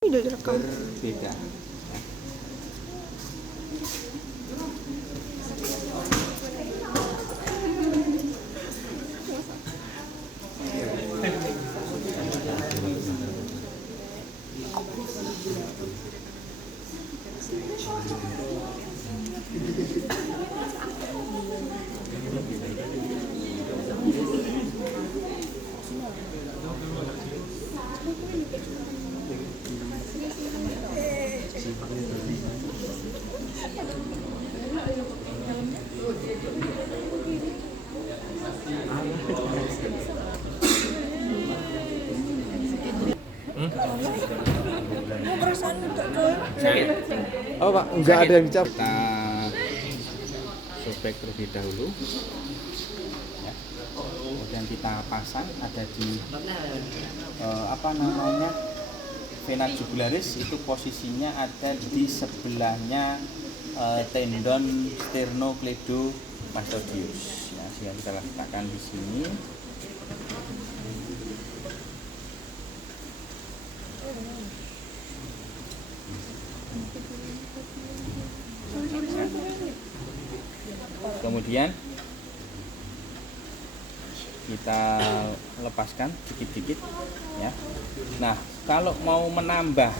Udah direkam. Berbeda. Oh Pak, enggak ada yang dicap. Kita sobek terlebih dahulu ya. Kemudian kita pasang ada di vena jugularis, itu posisinya ada di sebelahnya tendon sternocleidomastoideus ya, sehingga kita letakkan di sini. Kemudian kita lepaskan dikit-dikit ya. Nah, kalau mau menambah,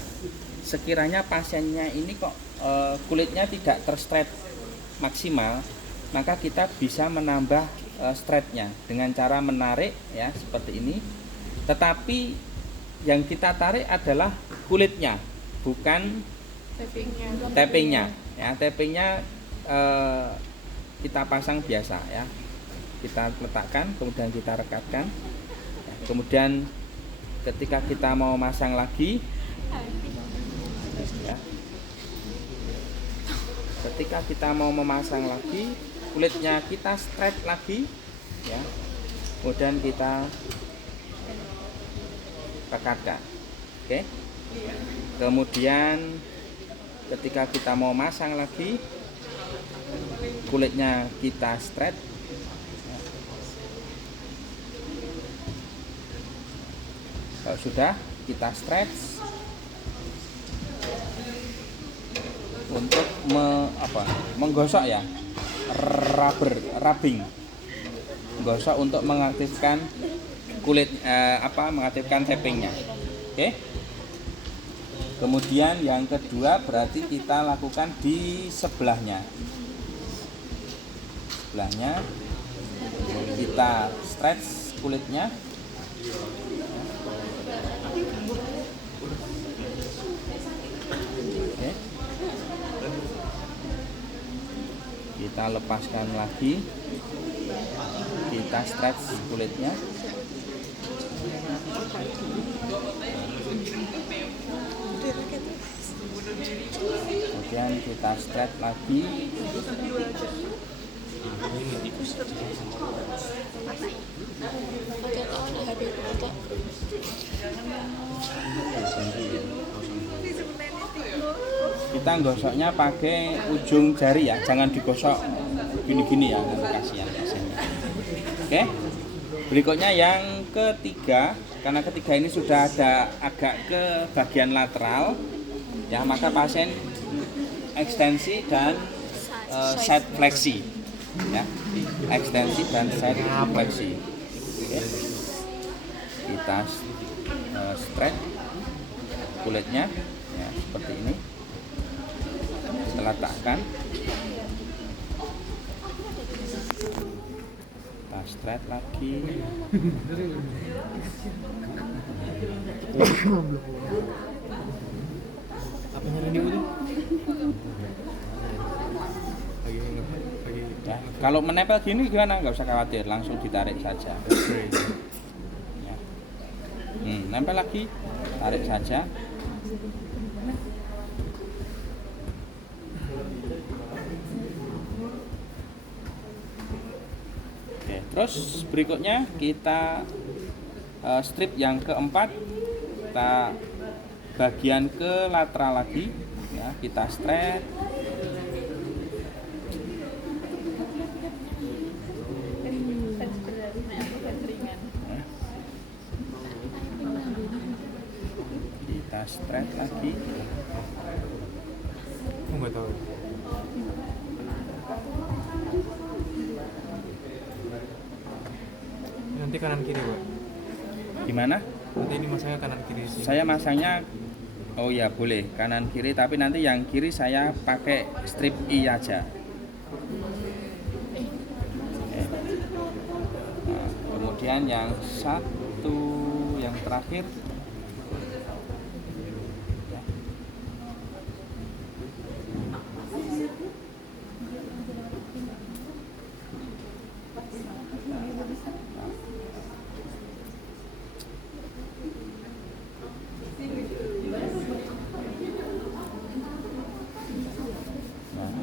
sekiranya pasiennya ini kok kulitnya tidak terstret maksimal, maka kita bisa menambah stretnya dengan cara menarik ya, seperti ini. Tetapi yang kita tarik adalah kulitnya, bukan tappingnya ya. Tappingnya kita pasang biasa ya, kita letakkan kemudian kita rekatkan ya. Kemudian ketika kita mau masang lagi ya, ketika kita mau memasang lagi, kulitnya kita stretch lagi ya, kemudian kita rekatkan. Oke. Kemudian ketika kita mau masang lagi, kulitnya kita stretch. Kalau sudah kita stretch untuk menggosok ya, rubbing, menggosok untuk mengaktifkan kulit mengaktifkan tappingnya. Oke. Kemudian yang kedua berarti kita lakukan di sebelahnya. Kita stretch kulitnya. Oke. Kita lepaskan lagi. Kita stretch kulitnya. Kemudian kita stretch lagi. Kita gosoknya pakai ujung jari ya, jangan digosok gini-gini ya, nanti kasihan pasiennya. Oke. Berikutnya yang ketiga, karena ketiga ini sudah ada agak ke bagian lateral ya, maka pasien ekstensi dan side fleksi ya, ekstensi dan side fleksi. Oke. Kita stretch kulitnya ya, seperti ini. Kita letakkan, kita stretch lagi. Ya, kalau menempel gini gimana? Nggak usah khawatir, langsung ditarik saja. Ya. Nempel lagi, tarik saja. Oke, terus berikutnya kita strip yang keempat, kita bagian ke lateral lagi ya, kita stretch. straight lagi. Aku nggak tahu. Nanti kanan kiri Pak. Gimana? Nanti ini masanya kanan kiri sih. Saya masangnya, oh ya boleh kanan kiri, tapi nanti yang kiri saya pakai strip I aja. Nah, kemudian yang satu, yang terakhir.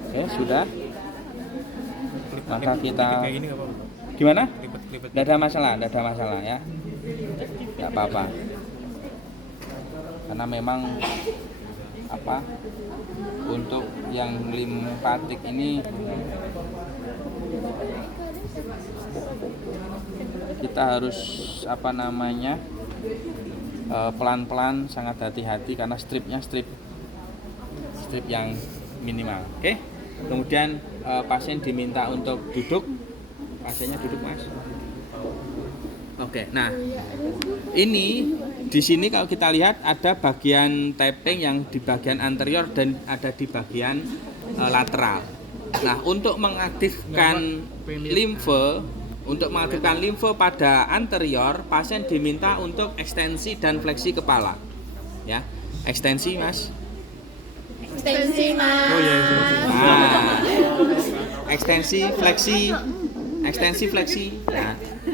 Oke, sudah. Maka kita kayak gini nggak apa-apa. gimana? Lipat. Tidak ada masalah ya. Tidak apa-apa. Karena memang apa? Untuk yang limpatik ini kita harus apa namanya? Pelan-pelan, sangat hati-hati karena stripnya strip yang minimal. Oke. Kemudian pasien diminta untuk duduk. Pasiennya duduk, Mas. Oke. Nah, ini di sini kalau kita lihat ada bagian tapping yang di bagian anterior dan ada di bagian lateral. Nah, untuk mengaktifkan limfe pada anterior, pasien diminta untuk ekstensi dan fleksi kepala. Ya, ekstensi, Mas. Ekstensi Mas. Oh iya. Nah, ekstensi, fleksi.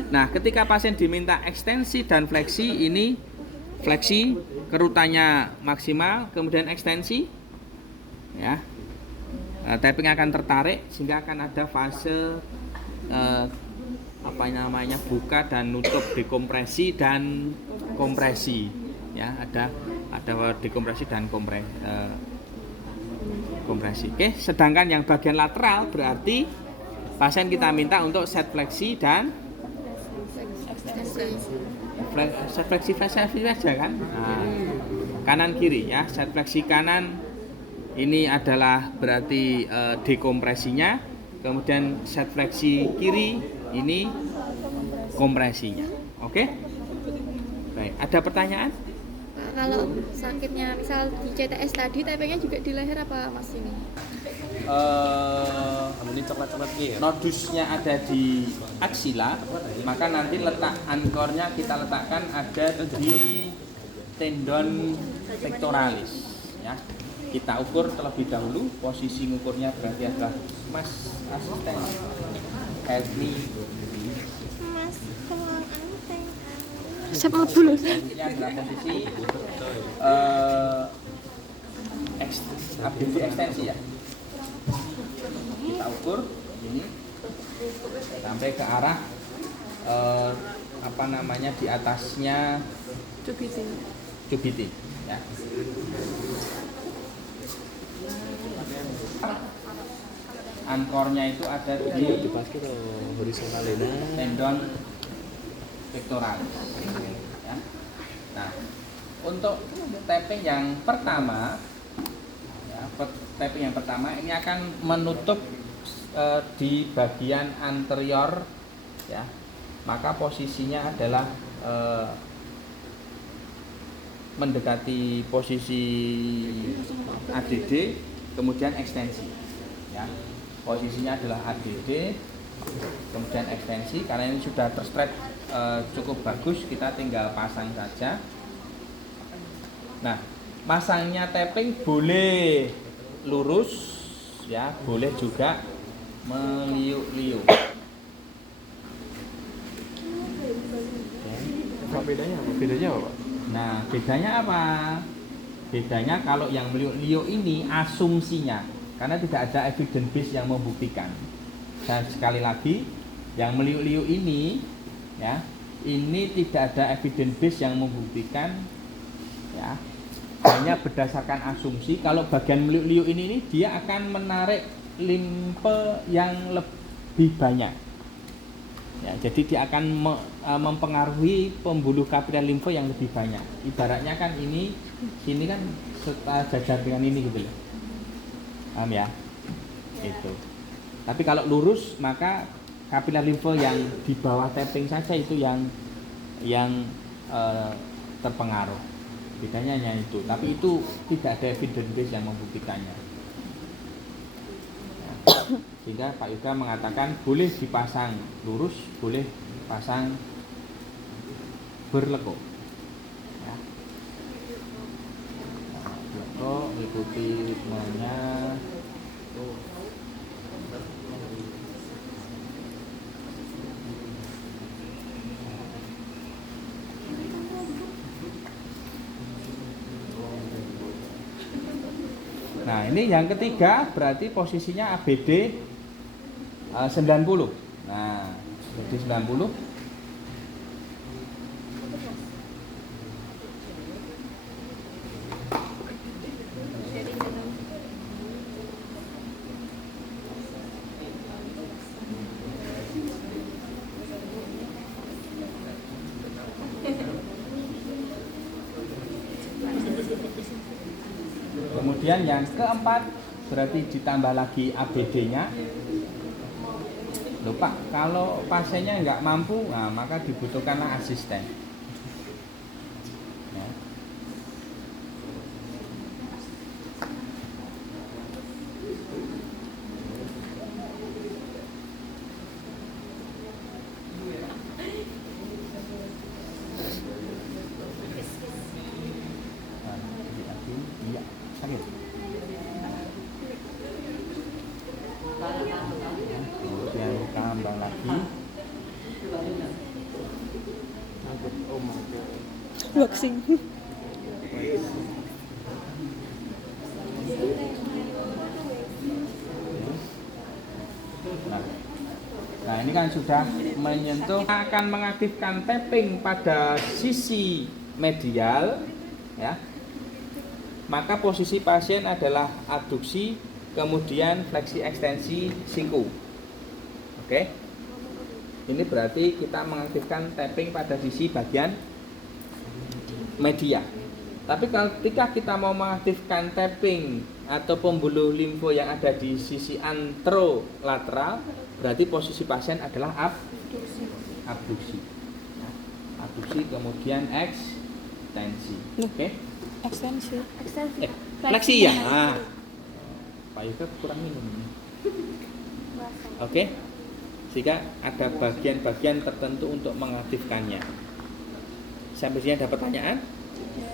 Nah, ketika pasien diminta ekstensi dan fleksi, ini fleksi kerutannya maksimal, kemudian ekstensi, ya, tapping akan tertarik sehingga akan ada fase buka dan nutup, dekompresi dan kompresi, ya, ada dekompresi dan kompresi. Oke, sedangkan yang bagian lateral berarti pasien kita minta untuk set fleksi dan set fleksi aja kan. Nah, kanan kiri ya, set fleksi kanan ini adalah berarti dekompresinya, kemudian set fleksi kiri ini kompresinya. Oke? Baik, ada pertanyaan? Pak, kalau sakitnya misal di CTS tadi, tappingnya juga di leher apa Mas ini? Ini coklat-coklat ya. Nodusnya ada di aksila, maka nanti letak ankornya kita letakkan ada di tendon pectoralis, ya. Kita ukur terlebih dahulu, posisi ngukurnya berarti adalah Mas asisten help me. Mas, tolong anteng. Siap ngebul. Ini adalah posisi abdi ekstensi ya. Kita ukur ini sampai ke arah di atasnya cubiti ya. Ankornya itu ada di tendon pectoralis ya. Nah, untuk tapping yang pertama ini akan menutup di bagian anterior ya. Maka posisinya adalah mendekati posisi ADD, kemudian ekstensi ya. Posisinya adalah ADD, kemudian ekstensi. Karena ini sudah terstret cukup bagus, kita tinggal pasang saja. Nah, masangnya tapping boleh lurus ya, boleh juga meliuk-liuk. Apa bedanya? Pak? Nah, bedanya apa? Bedanya kalau yang meliuk-liuk ini asumsinya, karena tidak ada evidence base yang membuktikan. Dan sekali lagi, yang meliuk-liuk ini ya, ini tidak ada evidence base yang membuktikan ya. Hanya berdasarkan asumsi kalau bagian meliuk-liuk ini dia akan menarik limpe yang lebih banyak. Ya, jadi dia akan mempengaruhi pembuluh kapiler limfo yang lebih banyak. Ibaratnya kan sini kan sejajar dengan ini gitu loh. Paham ya? Itu. Tapi kalau lurus maka kapiler limfo yang di bawah tapping saja itu yang terpengaruh. Bedanya hanya itu. Tapi itu tidak ada evidence base yang membuktikannya. Sehingga Pak Yoga mengatakan boleh dipasang lurus, boleh pasang berlekuk. Ya. Lekuk, ikuti ritmenya. Nah ini yang ketiga berarti posisinya ABD 90. Nah jadi 90. Kemudian yang keempat berarti ditambah lagi ABD-nya. Loh Pak, kalau pasiennya nggak mampu, nah, maka dibutuhkanlah asisten. Ya. Iya, sakit. Kemudian tambah lagi. Boxing. Nah ini kan sudah menyentuh, akan mengaktifkan tapping pada sisi medial, ya. Maka posisi pasien adalah abduksi, kemudian fleksi ekstensi siku. Oke. Ini berarti kita mengaktifkan tapping pada sisi bagian media. Tapi ketika kita mau mengaktifkan tapping atau pembuluh limfo yang ada di sisi anterolateral, berarti posisi pasien adalah abduksi. Abduksi kemudian ekstensi. Oke. Ekstensi. Fleksi ya. Nah, Pak Yoga kurang minum. Oke. Sehingga ada bagian-bagian tertentu untuk mengaktifkannya. Sampai sini ada pertanyaan?